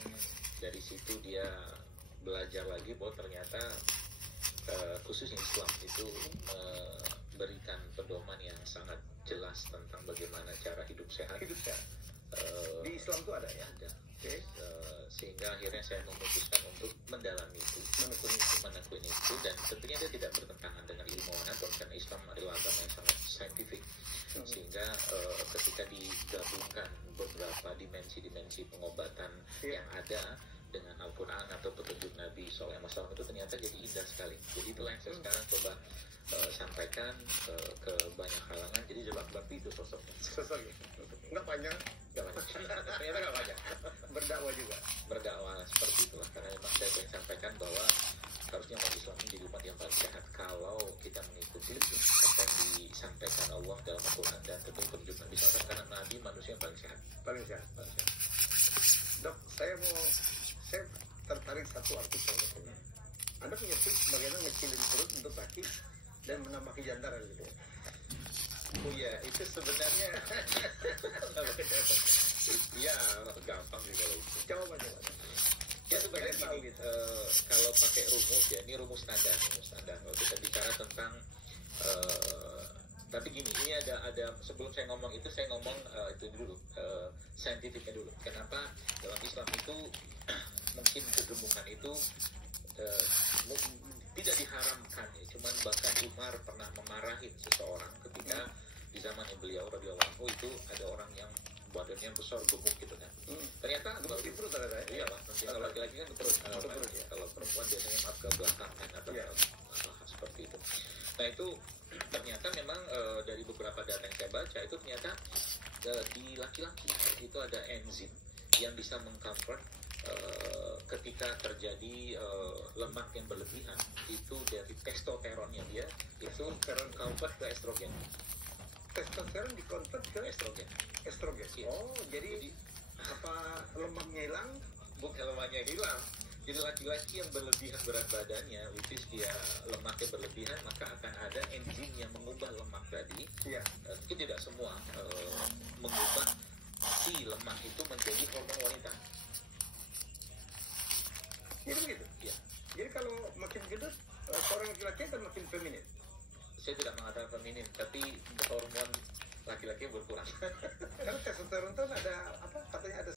kemudian dari situ dia belajar lagi bahwa ternyata khususnya Islam itu memberikan pedoman yang sangat jelas tentang bagaimana cara hidup sehat. Di Islam itu ada ya? Ada. Okay. Sehingga akhirnya saya memutuskan untuk mendalami itu, menekuni itu, dan tentunya dia tidak bertentangan dengan ilmu manapun karena Islam adalah agama yang sangat saintifik. Sehingga ketika digabungkan beberapa dimensi-dimensi pengobatan yang ada dengan Al-Quran atau petunjuk Nabi SAW itu ternyata jadi indah sekali. Jadi itulah yang saya sekarang coba sampaikan ke banyak kalangan. Jadi jelak-jelak itu sosoknya. Nggak panjang? Nggak banyak. Ternyata nggak banyak. Berdakwah juga? Berdakwah seperti itulah. Karena memang saya ingin sampaikan bahwa harusnya umat Islam ini jadi umat yang paling sehat kalau kita mengikuti apa yang disampaikan Allah dalam Al-Quran dan petunjuk Nabi SAW, karena Nabi manusia yang paling sehat. Paling sehat. Dok, saya tertarik satu artikel. Anda punya tips bagaimana ngecilin perut untuk laki dan menambah kejantanan gitu ya? Oh ya, itu sebenarnya ya gampang sih kalau itu. Coba. Ya sebenarnya tahu gitu. Kalau pakai rumus ya, ini rumus standar. Kalau kita bicara tentang tapi gini, ini ada sebelum saya ngomong itu, saya ngomong itu dulu, saintifiknya dulu. Kenapa dalam Islam itu mungkin kegemukan itu tidak diharamkan ya, cuman bahkan Umar pernah memarahin seseorang ketika di zamannya beliau radhiyallahu anhu itu ada orang yang badannya besar gemuk gitu kan. Ternyata gemuk di perut ada ya? Iya Pak, kalau laki-laki kan di perut, ya. Kalau perempuan biasanya ke belakang kan atau seperti itu. Nah itu ternyata memang dari beberapa data yang saya baca itu ternyata di laki-laki itu ada enzim yang bisa mengcover ketika terjadi lemak yang berlebihan itu dari testosteronnya dia itu convert ke estrogen. Testosteron dikonvert ke estrogen. Ya. Oh, jadi apa lemaknya hilang? Bukan lemaknya hilang. Jadi laki-laki yang berlebihan berat badannya, which is dia lemaknya berlebihan, maka akan ada enzim yang mengubah lemak tadi. Iya. Mungkin tidak semua mengubah si lemak itu menjadi hormon wanita. Jadi begitu? Iya. Jadi kalau makin gendut, seorang laki-laki akan makin feminin? Saya tidak mengatakan feminin, tapi hormon laki-laki berkurang. Karena testosteron itu ada apa? Katanya ada